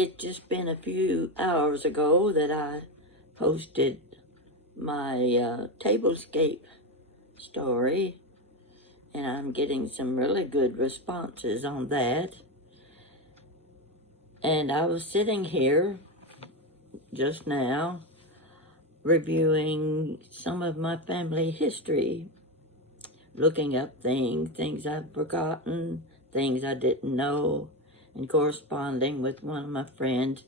It's just been a few hours ago that I posted my tablescape story, and I'm getting some really good responses on that. And I was sitting here just now reviewing some of my family history, looking up things I've forgotten, things I didn't know, and corresponding with one of my friends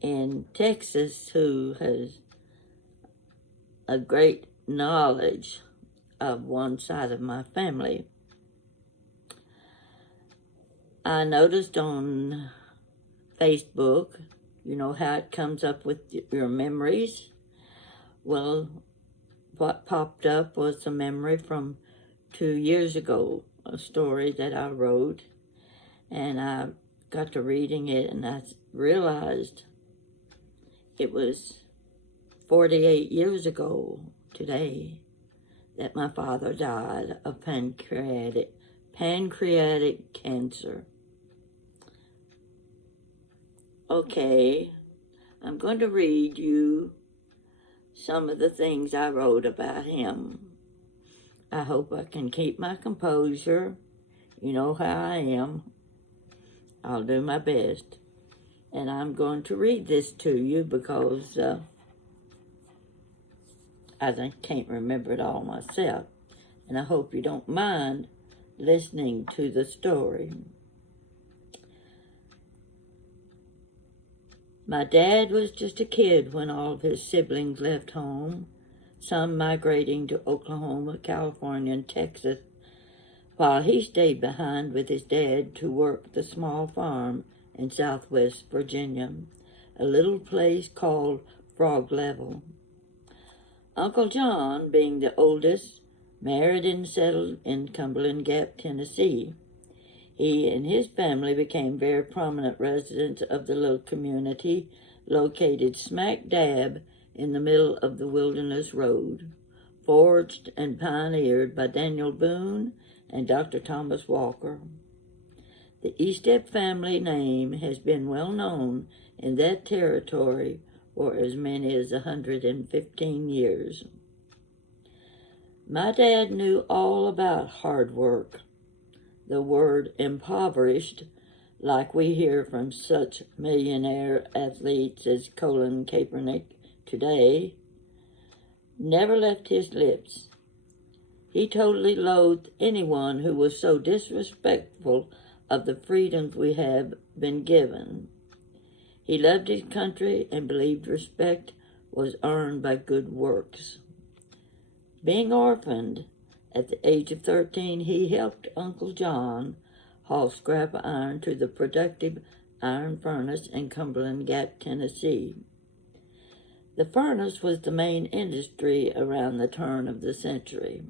in Texas who has a great knowledge of one side of my family. I noticed on Facebook, you know how it comes up with your memories. Well, what popped up was a memory from 2 years ago, a story that I wrote, and I got to reading it, and I realized it was 48 years ago today that my father died of pancreatic cancer. Okay, I'm going to read you some of the things I wrote about him. I hope I can keep my composure. You know how I am. I'll do my best. And I'm going to read this to you because I can't remember it all myself. And I hope you don't mind listening to the story. My dad was just a kid when all of his siblings left home, some migrating to Oklahoma, California, and Texas, while he stayed behind with his dad to work the small farm in southwest Virginia, a little place called Frog Level. Uncle John, being the oldest, married and settled in Cumberland Gap, Tennessee. He and his family became very prominent residents of the little community located smack dab in the middle of the Wilderness Road, forged and pioneered by Daniel Boone and Dr. Thomas Walker. The Estep family name has been well known in that territory for as many as 115 years. My dad knew all about hard work. The word impoverished, like we hear from such millionaire athletes as Colin Kaepernick today, never left his lips. He totally loathed anyone who was so disrespectful of the freedoms we have been given. He loved his country and believed respect was earned by good works. Being orphaned, at the age of 13, he helped Uncle John haul scrap iron to the productive iron furnace in Cumberland Gap, Tennessee. The furnace was the main industry around the turn of the century.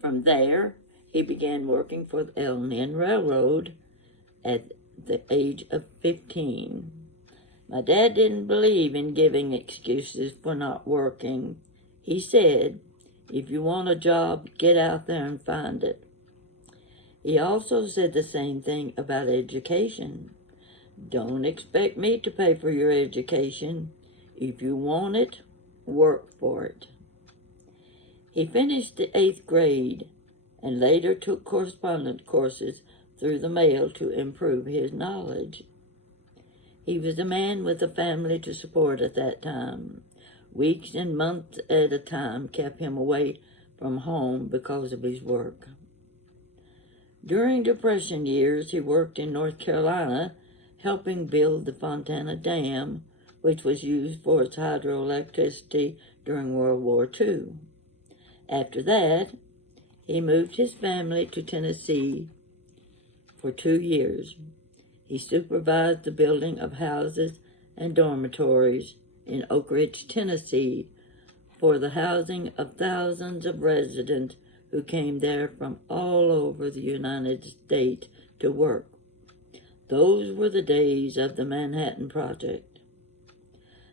From there, he began working for the L&N Railroad at the age of 15. My dad didn't believe in giving excuses for not working. He said, "If you want a job, get out there and find it." He also said the same thing about education. "Don't expect me to pay for your education. If you want it, work for it." He finished the 8th grade and later took correspondence courses through the mail to improve his knowledge. He was a man with a family to support at that time. Weeks and months at a time kept him away from home because of his work. During Depression years, he worked in North Carolina, helping build the Fontana Dam, which was used for its hydroelectricity during World War II. After that, he moved his family to Tennessee for 2 years. He supervised the building of houses and dormitories in Oak Ridge, Tennessee, for the housing of thousands of residents who came there from all over the United States to work. Those were the days of the Manhattan Project.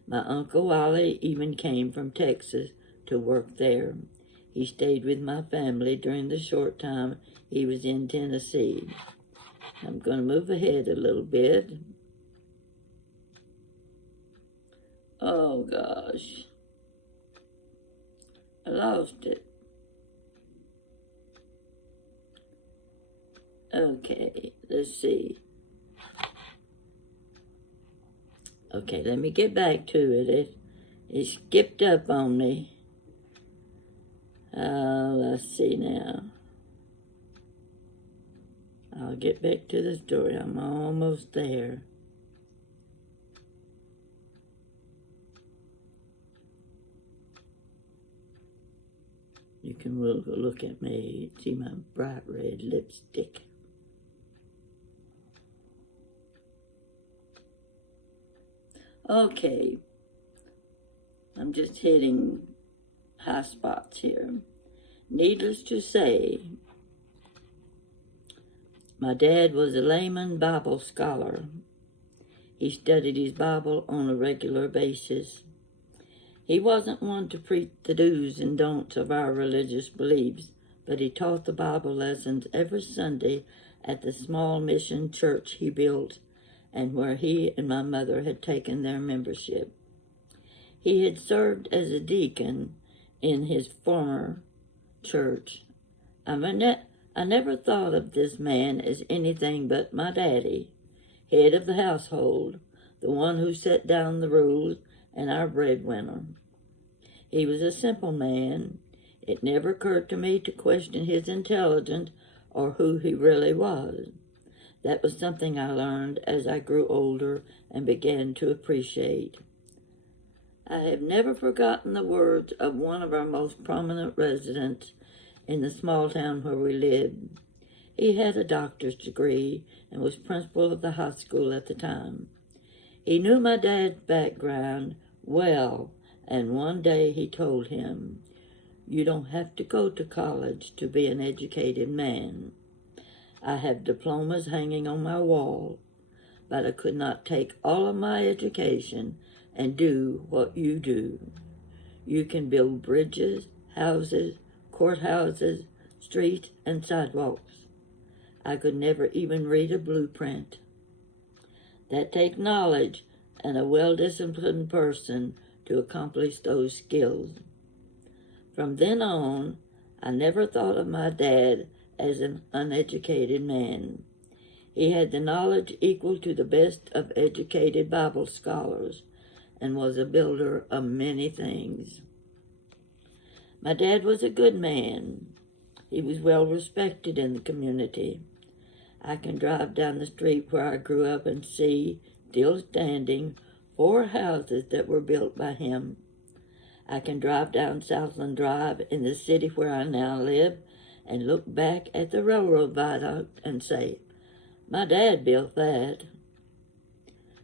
My Uncle Wally even came from Texas to work there. He stayed with my family during the short time he was in Tennessee. I'm going to move ahead a little bit. Oh gosh, I lost it. Okay, let's see. Okay, let me get back to it. It skipped up on me. Let's see now. I'll get back to the story. I'm almost there. You can look at me, see my bright red lipstick. Okay, I'm just hitting high spots here. Needless to say, my dad was a layman Bible scholar. He studied his Bible on a regular basis. He wasn't one to preach the do's and don'ts of our religious beliefs, but he taught the Bible lessons every Sunday at the small mission church he built and where he and my mother had taken their membership. He had served as a deacon in his former church. I never thought of this man as anything but my daddy, head of the household, the one who set down the rules and our breadwinner. He was a simple man. It never occurred to me to question his intelligence or who he really was. That was something I learned as I grew older and began to appreciate. I have never forgotten the words of one of our most prominent residents in the small town where we lived. He had a doctor's degree and was principal of the high school at the time. He knew my dad's background well, and one day he told him, "You don't have to go to college to be an educated man. I have diplomas hanging on my wall, but I could not take all of my education and do what you do. You can build bridges, houses, courthouses, streets, and sidewalks. I could never even read a blueprint. That takes knowledge and a well-disciplined person to accomplish those skills." From then on, I never thought of my dad as an uneducated man. He had the knowledge equal to the best of educated Bible scholars and was a builder of many things. My dad was a good man. He was well respected in the community. I can drive down the street where I grew up and see, still standing, 4 houses that were built by him. I can drive down Southland Drive in the city where I now live and look back at the railroad viaduct and say, "My dad built that."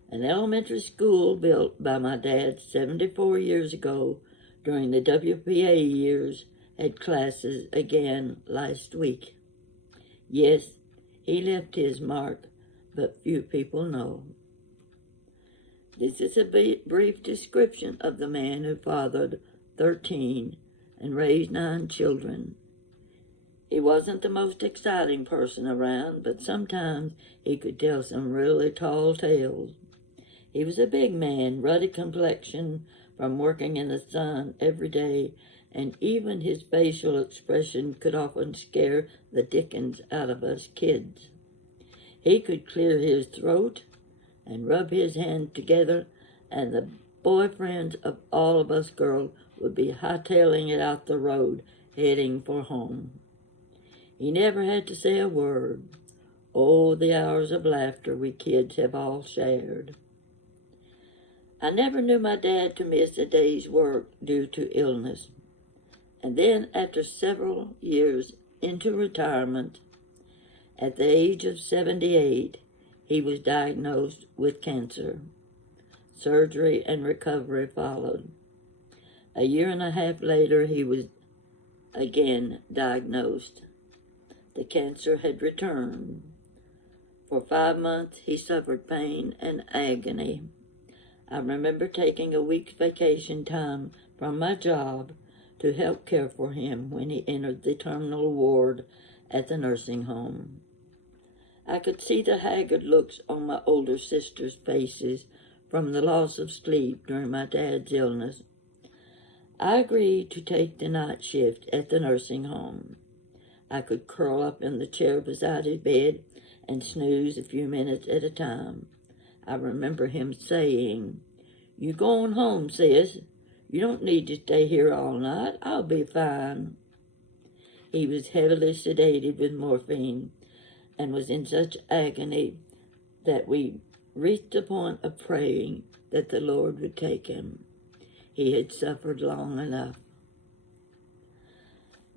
An elementary school built by my dad 74 years ago during the WPA years had classes again last week. Yes, he left his mark, but few people know. This is a brief description of the man who fathered 13 and raised 9 children. He wasn't the most exciting person around, but sometimes he could tell some really tall tales. He was a big man, ruddy complexion from working in the sun every day, and even his facial expression could often scare the dickens out of us kids. He could clear his throat and rub his hands together, and the boyfriends of all of us girls would be hightailing it out the road, heading for home. He never had to say a word. Oh, the hours of laughter we kids have all shared. I never knew my dad to miss a day's work due to illness. And then, after several years into retirement, at the age of 78, he was diagnosed with cancer. Surgery and recovery followed. A year and a half later, he was again diagnosed. The cancer had returned. For 5 months, he suffered pain and agony. I remember taking a week's vacation time from my job to help care for him when he entered the terminal ward at the nursing home. I could see the haggard looks on my older sisters' faces from the loss of sleep during my dad's illness. I agreed to take the night shift at the nursing home. I could curl up in the chair beside his bed and snooze a few minutes at a time. I remember him saying, "You going home, sis? You don't need to stay here all night. I'll be fine." He was heavily sedated with morphine and was in such agony that we reached the point of praying that the Lord would take him. He had suffered long enough.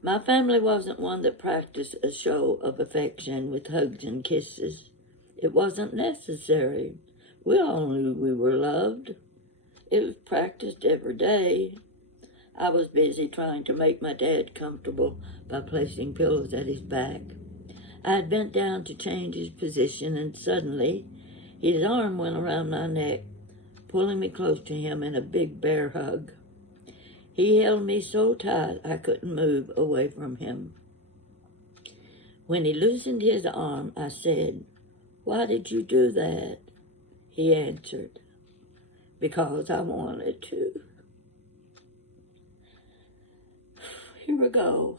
My family wasn't one that practiced a show of affection with hugs and kisses. It wasn't necessary. We all knew we were loved. It was practiced every day. I was busy trying to make my dad comfortable by placing pillows at his back. I had bent down to change his position, and suddenly his arm went around my neck, pulling me close to him in a big bear hug. He held me so tight I couldn't move away from him. When he loosened his arm, I said, "Why did you do that?" He answered, "Because I wanted to." Here we go.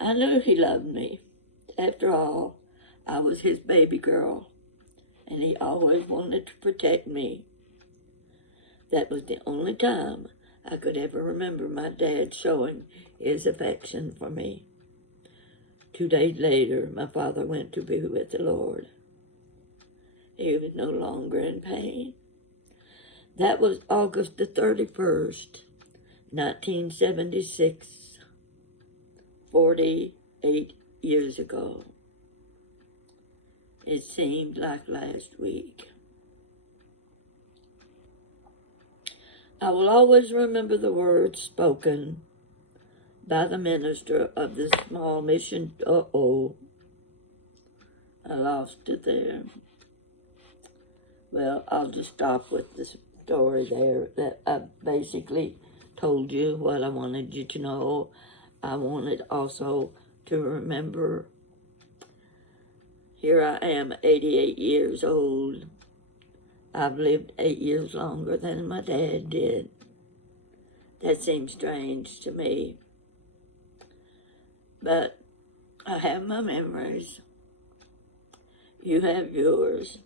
I knew he loved me. After all, I was his baby girl, and he always wanted to protect me. That was the only time I could ever remember my dad showing his affection for me. 2 days later, my father went to be with the Lord. He was no longer in pain. That was August the 31st, 1976, 48 years ago. It seemed like last week. I will always remember the words spoken by the minister of this small mission. I lost it there. Well, I'll just stop with the story there. That I basically told you what I wanted you to know. I wanted also to remember, here I am, 88 years old. I've lived 8 years longer than my dad did. That seems strange to me. But I have my memories. You have yours.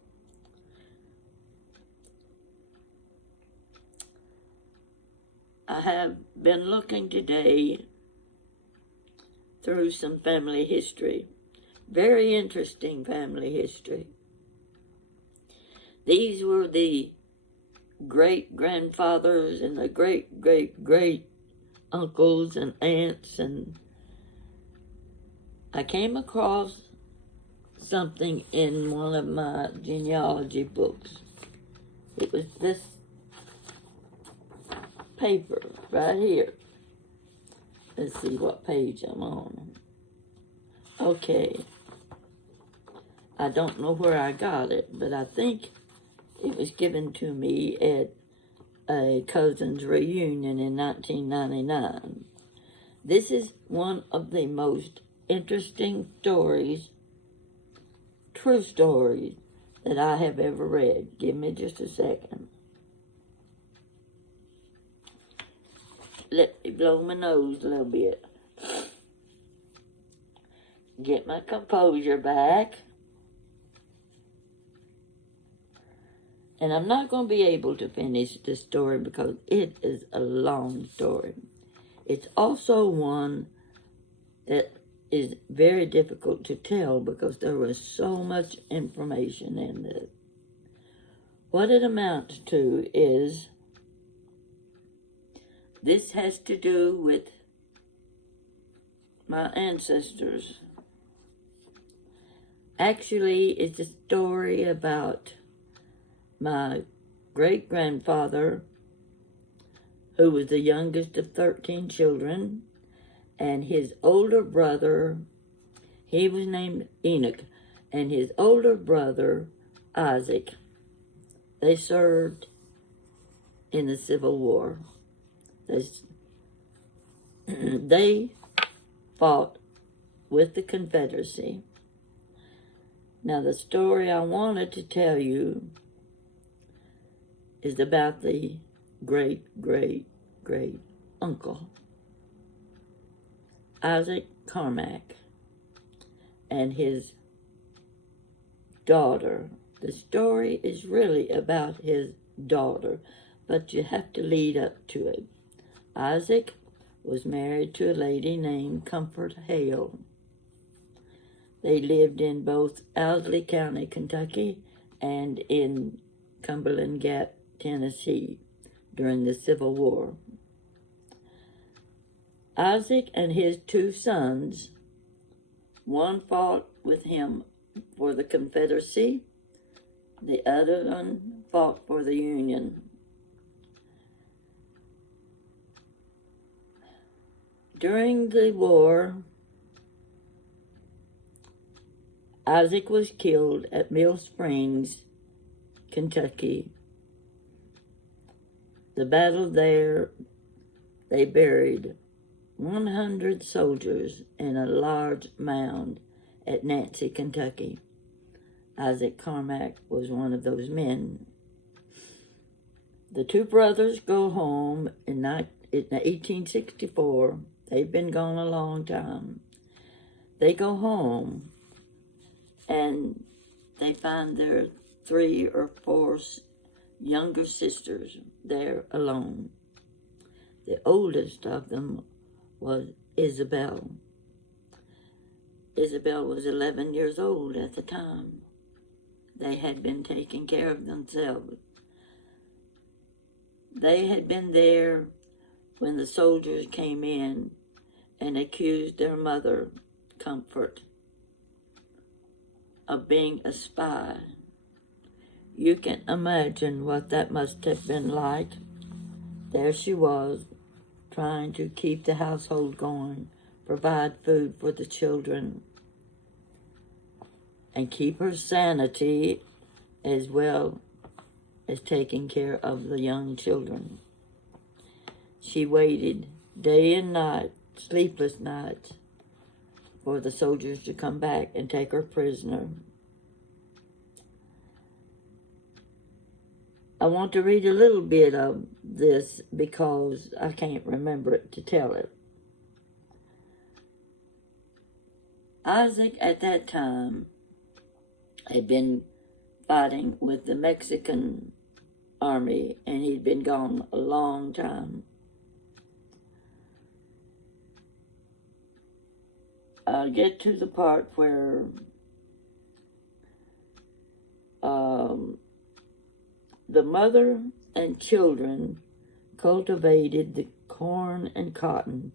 I have been looking today through some family history. Very interesting family history. These were the great-grandfathers and the great-great-great-uncles and aunts, and I came across something in one of my genealogy books. It was this paper right here. Let's see what page I'm on. Okay. I don't know where I got it, but I think it was given to me at a cousin's reunion in 1999. This is one of the most interesting stories, true stories, that I have ever read. Give me just a second. Let me blow my nose a little bit. Get my composure back. And I'm not going to be able to finish this story because it is a long story. It's also one that is very difficult to tell because there was so much information in it. What it amounts to is, this has to do with my ancestors. Actually, it's a story about my great-grandfather, who was the youngest of 13 children, and his older brother, he was named Enoch, and his older brother, Isaac. They served in the Civil War. They fought with the Confederacy. Now, the story I wanted to tell you is about the great uncle, Isaac Carmack, and his daughter. The story is really about his daughter, but you have to lead up to it. Isaac was married to a lady named Comfort Hale. They lived in both Owsley County, Kentucky, and in Cumberland Gap, Tennessee, during the Civil War. Isaac and his two sons, one fought with him for the Confederacy, the other one fought for the Union. During the war, Isaac was killed at Mill Springs, Kentucky. The battle there, they buried 100 soldiers in a large mound at Nancy, Kentucky. Isaac Carmack was one of those men. The two brothers go home in 1864. They've been gone a long time. They go home and they find their 3 or 4 younger sisters there alone. The oldest of them was Isabel. Isabel was 11 years old at the time. They had been taking care of themselves. They had been there when the soldiers came in and accused their mother, Comfort, of being a spy. You can imagine what that must have been like. There she was, trying to keep the household going, provide food for the children, and keep her sanity as well as taking care of the young children. She waited day and night, sleepless nights, for the soldiers to come back and take her prisoner. I want to read a little bit of this because I can't remember it to tell it. Isaac at that time had been fighting with the Mexican army, and he'd been gone a long time. I'll get to the part where the mother and children cultivated the corn and cotton,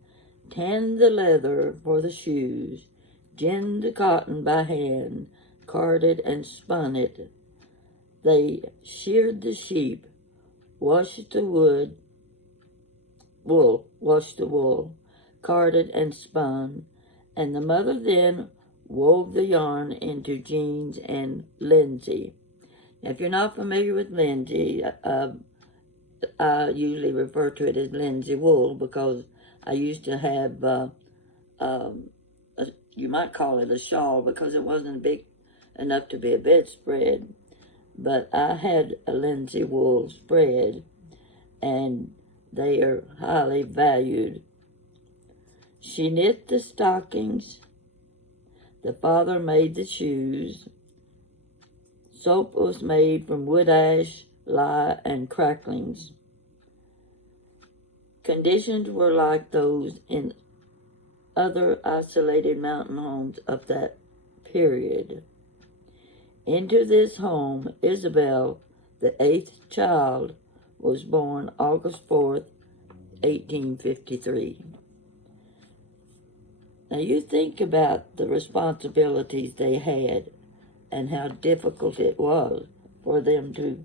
tanned the leather for the shoes, ginned the cotton by hand, carded and spun it. They sheared the sheep, washed the wool, carded and spun, and the mother then wove the yarn into jeans and linsey. If you're not familiar with linsey, I usually refer to it as linsey wool because I used to have, you might call it a shawl because it wasn't big enough to be a bedspread, but I had a linsey wool spread, and they are highly valued. She knit the stockings. The father made the shoes. Soap was made from wood ash, lye, and cracklings. Conditions were like those in other isolated mountain homes of that period. Into this home, Isabel, the 8th child, was born August 4th, 1853. Now you think about the responsibilities they had and how difficult it was for them to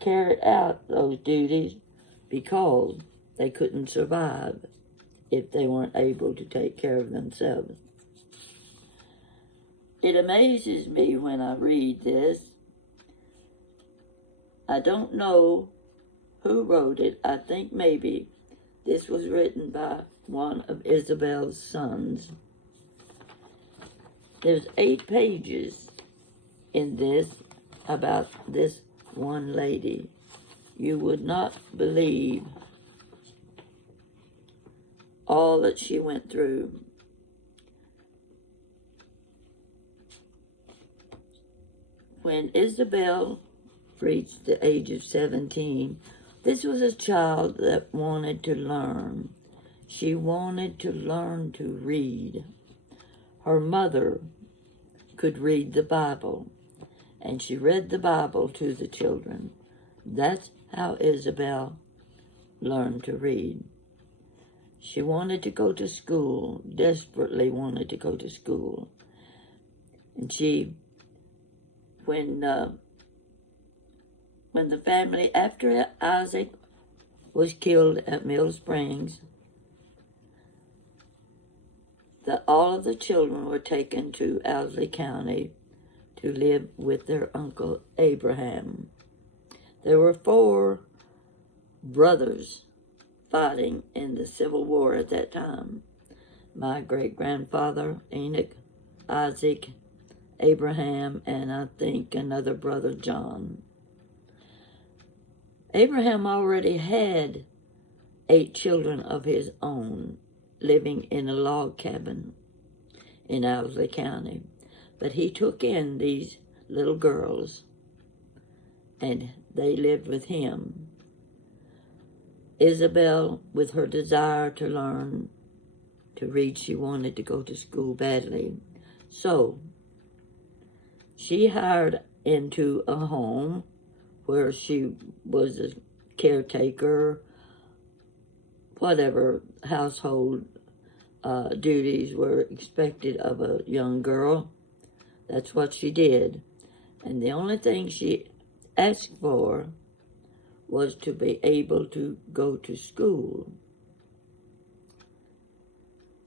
carry out those duties because they couldn't survive if they weren't able to take care of themselves. It amazes me when I read this. I don't know who wrote it. I think maybe this was written by one of Isabel's sons. There's 8 pages in this about this one lady. You would not believe all that she went through. When Isabel reached the age of 17, this was a child that wanted to learn. She wanted to learn to read. Her mother could read the Bible, and she read the Bible to the children. That's how Isabel learned to read. She wanted to go to school, desperately wanted to go to school. And when the family, after Isaac was killed at Mill Springs, all of the children were taken to Owsley County to live with their uncle Abraham. There were 4 brothers fighting in the Civil War at that time. My great-grandfather, Enoch, Isaac, Abraham, and I think another brother, John. Abraham already had 8 children of his own living in a log cabin in Owsley County. But he took in these little girls, and they lived with him. Isabel, with her desire to learn to read, she wanted to go to school badly. So she hired into a home where she was a caretaker, whatever household duties were expected of a young girl. That's what she did. And the only thing she asked for was to be able to go to school.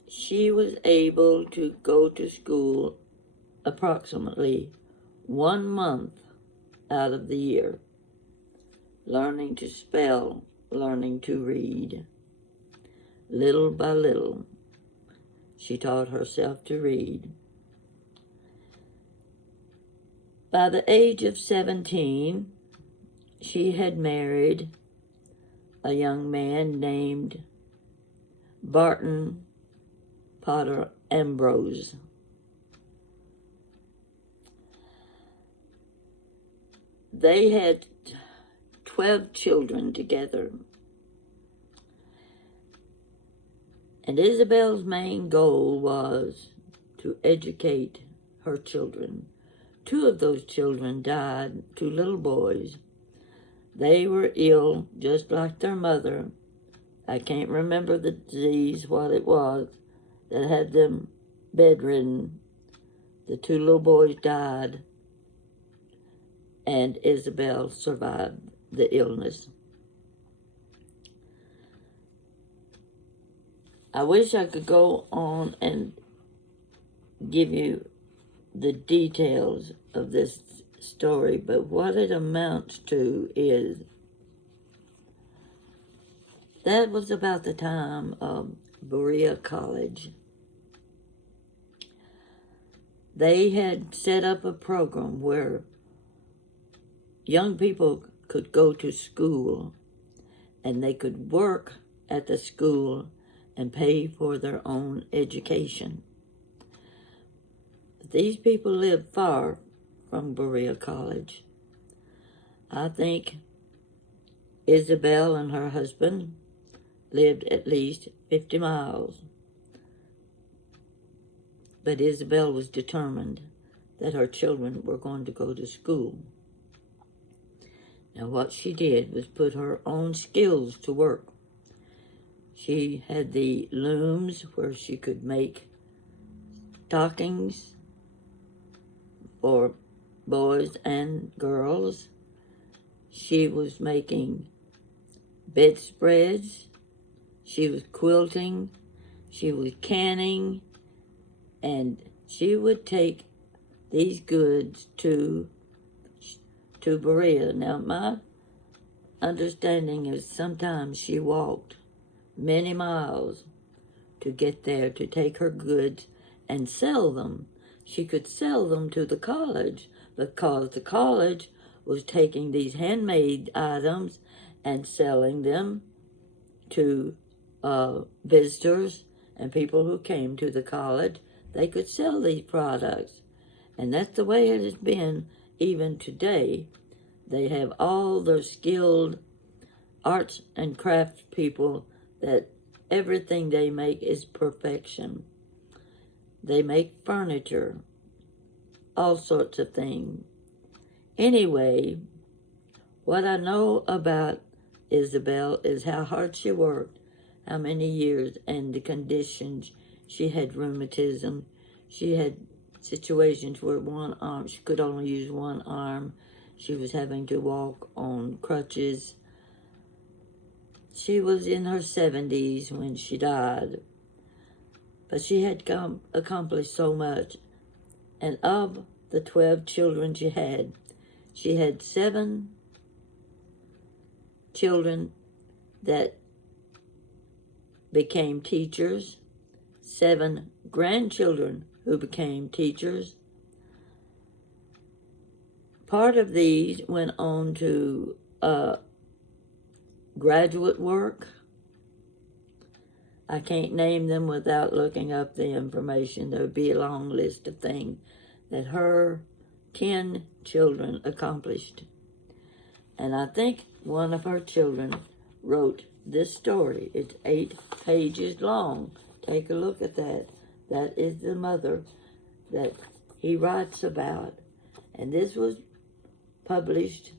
She was able to go to school approximately 1 month out of the year, learning to spell, learning to read. Little by little, she taught herself to read. By the age of 17, she had married a young man named Barton Potter Ambrose. They had 12 children together. And Isabel's main goal was to educate her children. 2 of those children died, 2 little boys. They were ill, just like their mother. I can't remember the disease, what it was, that had them bedridden. The 2 little boys died, and Isabel survived the illness. I wish I could go on and give you the details of this story, but what it amounts to is that was about the time of Berea College. They had set up a program where young people could go to school and they could work at the school and pay for their own education. These people lived far from Berea College. I think Isabel and her husband lived at least 50 miles. But Isabel was determined that her children were going to go to school. Now what she did was put her own skills to work. She had the looms where she could make stockings for boys and girls. She was making bedspreads. She was quilting. She was canning. And she would take these goods to Berea. Now, my understanding is sometimes she walked many miles to get there to take her goods and sell them. she could sell them to the college, because the college was taking these handmade items and selling them to visitors and people who came to the college. They could sell these products. And that's the way it has been even today. They have all those skilled arts and crafts people that everything they make is perfection. They make furniture, all sorts of things. Anyway, what I know about Isabel is how hard she worked, how many years, and the conditions. She had rheumatism. She had situations where one arm, she could only use one arm. She was having to walk on crutches. She was in her 70s when she died. But she had accomplished so much. And of the 12 children she had 7 children that became teachers, 7 grandchildren who became teachers. Part of these went on to graduate work. I can't name them without looking up the information. There would be a long list of things that her 10 children accomplished. And I think one of her children wrote this story. It's 8 pages long. Take a look at that. That is the mother that he writes about. And this was published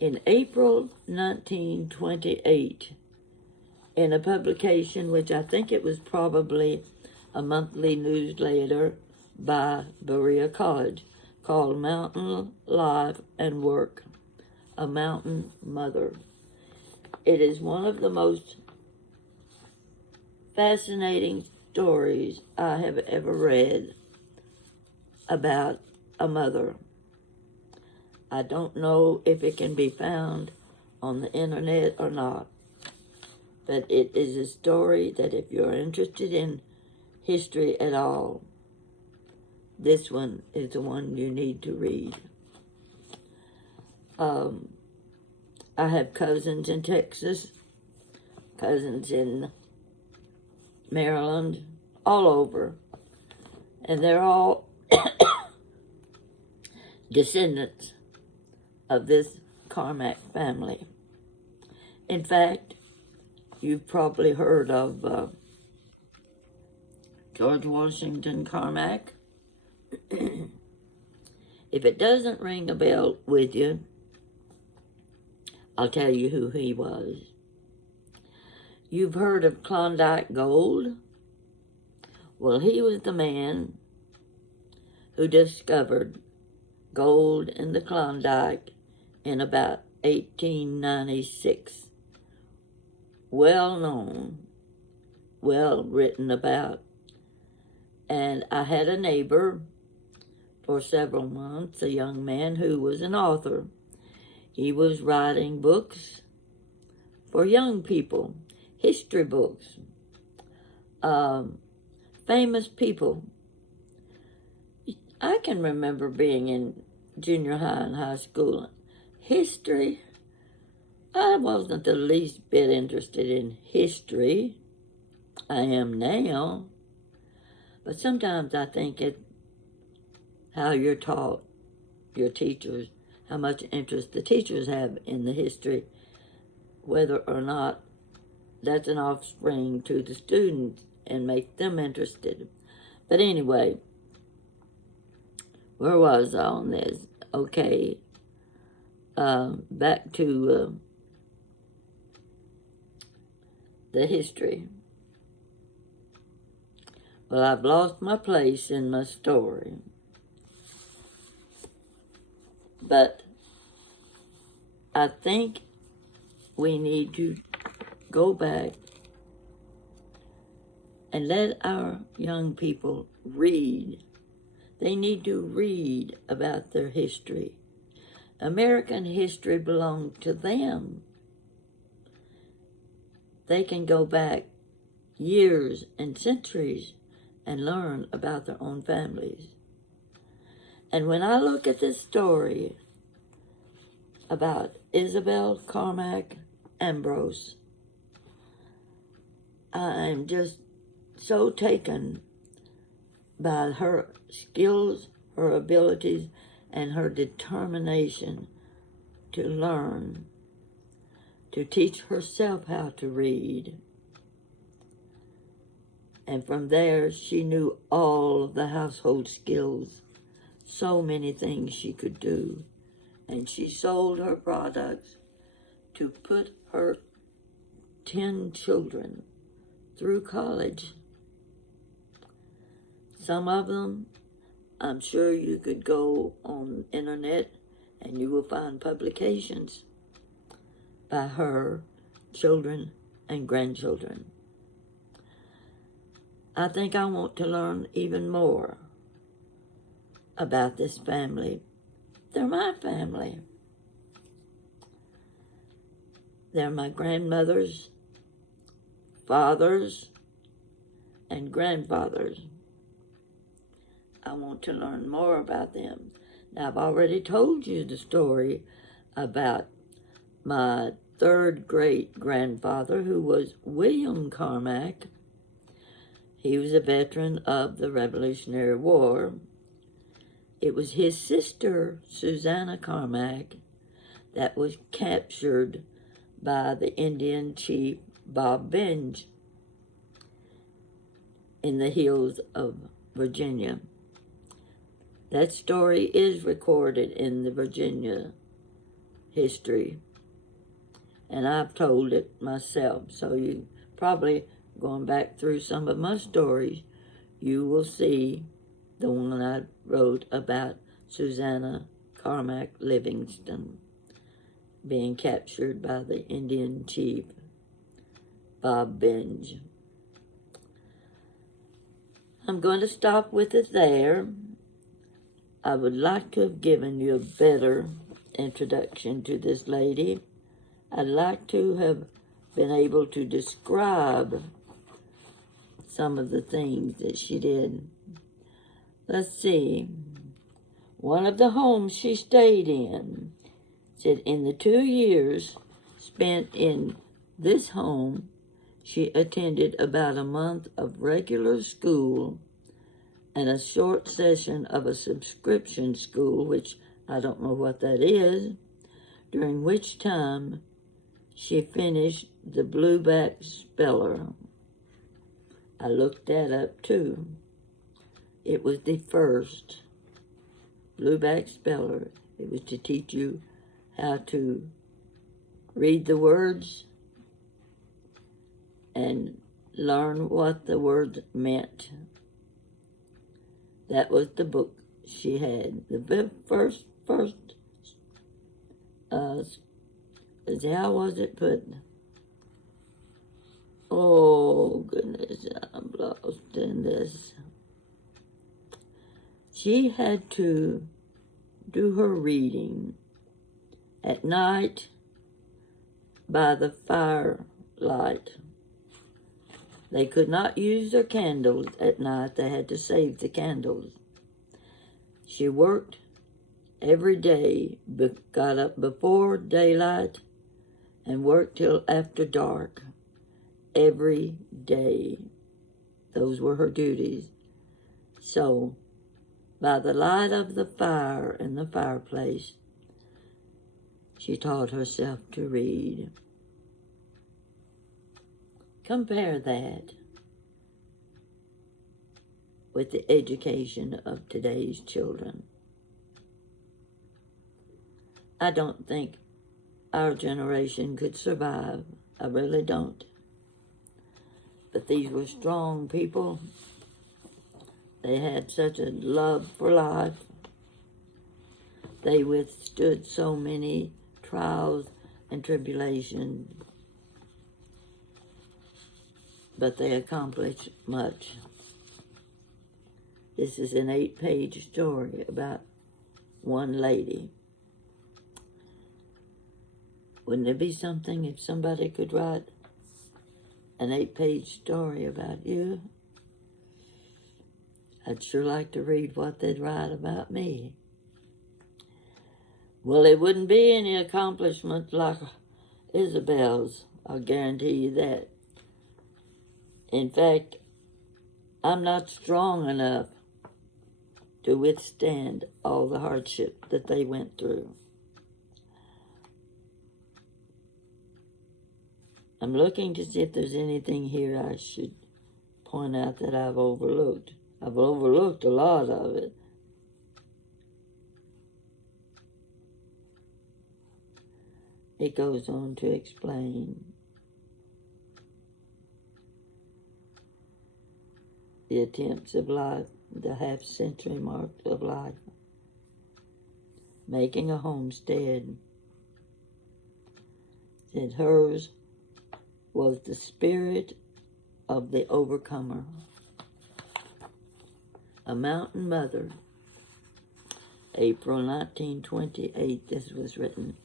in April 1928 in a publication which I think it was probably a monthly newsletter by Berea College called Mountain Life and Work, A Mountain Mother. It is one of the most fascinating stories I have ever read about a mother. I don't know if it can be found on the internet or not, but it is a story that if you're interested in history at all, this one is the one you need to read. I have cousins in Texas, cousins in Maryland, all over, and they're all descendants of this Carmack family. In fact, you've probably heard of George Washington Carmack. If it doesn't ring a bell with you, I'll tell you who he was. You've heard of Klondike Gold? Well, he was the man who discovered gold in the Klondike in about 1896. Well known, well written about. And I had a neighbor for several months, a young man who was an author. He was writing books for young people, history books, famous people. I can remember being in junior high and high school. History, I wasn't the least bit interested in history. I am now. But sometimes I think it how you're taught, your teachers, how much interest the teachers have in the history, whether or not that's an offspring to the students and make them interested. But anyway, where was I on this? Okay, back to the history. Well, I've lost my place in my story. But I think we need to go back and let our young people read. They need to read about their history. American history belongs to them. They can go back years and centuries and learn about their own families. And when I look at this story about Isabel Carmack Ambrose, I'm just so taken by her skills, her abilities, and her determination to learn, to teach herself how to read. And from there, she knew all of the household skills, so many things she could do. And she sold her products to put her 10 children through college. Some of them, I'm sure you could go on the internet and you will find publications by her children and grandchildren. I think I want to learn even more about this family. They're my family. They're my grandmothers, fathers, and grandfathers. I want to learn more about them. Now, I've already told you the story about my third great-grandfather, who was William Carmack. He was a veteran of the Revolutionary War. It was his sister, Susanna Carmack, that was captured by the Indian chief Bob Binge in the hills of Virginia. That story is recorded in the Virginia history, and I've told it myself. So you probably, going back through some of my stories, you will see the one I wrote about Susanna Carmack Livingston being captured by the Indian chief Bob Binge. I'm going to stop with it there. I would like to have given you a better introduction to this lady. I'd like to have been able to describe some of the things that she did. Let's see. One of the homes she stayed in said in the 2 years spent in this home, she attended about a month of regular school and a short session of a subscription school, which I don't know what that is, during which time she finished the Blueback Speller. I looked that up too. It was the first Blueback Speller. It was to teach you how to read the words and learn what the words meant. That was the book she had. The first, how was it put? Oh, goodness, I'm lost in this. She had to do her reading at night by the firelight. They could not use their candles at night. They had to save the candles. She worked every day, got up before daylight, and worked till after dark. Every day. Those were her duties. So, by the light of the fire in the fireplace, she taught herself to read. Compare that with the education of today's children. I don't think our generation could survive. I really don't. But these were strong people. They had such a love for life. They withstood so many trials and tribulations. But they accomplished much. This is an 8-page story about one lady. Wouldn't it be something if somebody could write an 8-page story about you? I'd sure like to read what they'd write about me. Well, it wouldn't be any accomplishment like Isabel's, I'll guarantee you that. In fact, I'm not strong enough to withstand all the hardship that they went through. I'm looking to see if there's anything here I should point out that I've overlooked. I've overlooked a lot of it. It goes on to explain the attempts of life, the half-century mark of life, making a homestead. That hers was the spirit of the overcomer. A mountain mother, April 1928, this was written.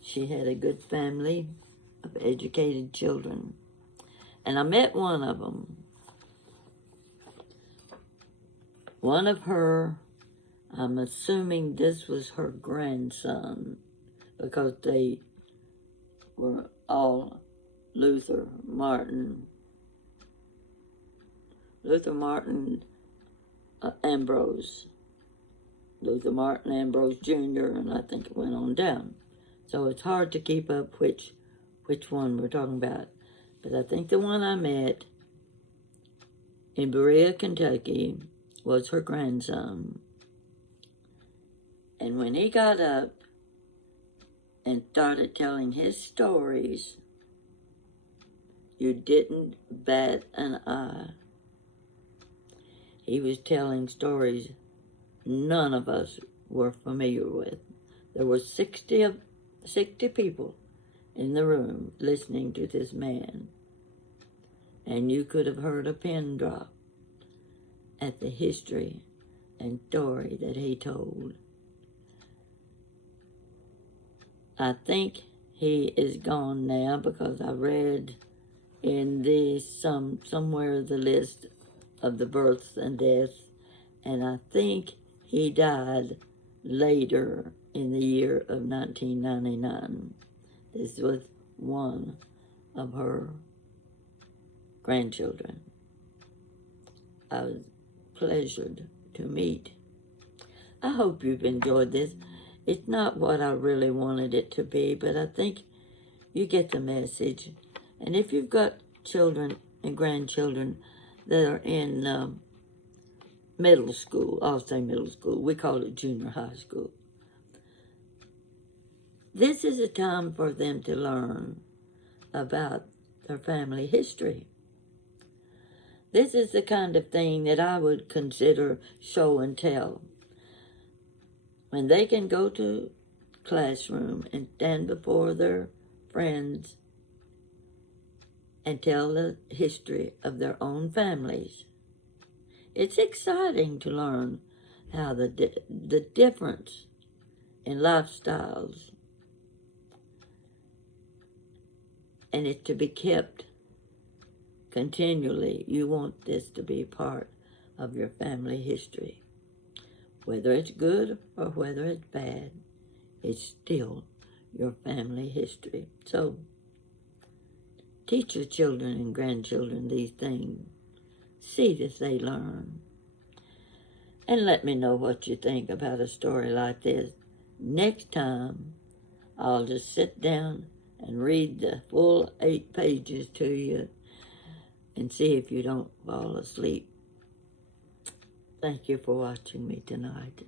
She had a good family of educated children. And I met one of them. One of her, I'm assuming this was her grandson, because they were all Luther Martin Ambrose. Luther Martin Ambrose Jr., and I think it went on down. So it's hard to keep up which one we're talking about. But I think the one I met in Berea, Kentucky, was her grandson. And when he got up and started telling his stories, you didn't bat an eye. He was telling stories none of us were familiar with. There were 60 people in the room listening to this man, and you could have heard a pin drop at the history and story that he told. I think he is gone now, because I read in somewhere the list of the births and deaths, and I think he died later in the year of 1999. This was one of her grandchildren. I was pleasured to meet. I hope you've enjoyed this. It's not what I really wanted it to be, but I think you get the message. And if you've got children and grandchildren that are in middle school, I'll say middle school, we call it junior high school, this is a time for them to learn about their family history. This is the kind of thing that I would consider show and tell. When they can go to classroom and stand before their friends and tell the history of their own families. It's exciting to learn how the difference in lifestyles, and it's to be kept continually. You want this to be part of your family history. Whether it's good or whether it's bad, it's still your family history. So teach your children and grandchildren these things. See that they learn. And let me know what you think about a story like this. Next time, I'll just sit down and read the full 8 pages to you and see if you don't fall asleep. Thank you for watching me tonight.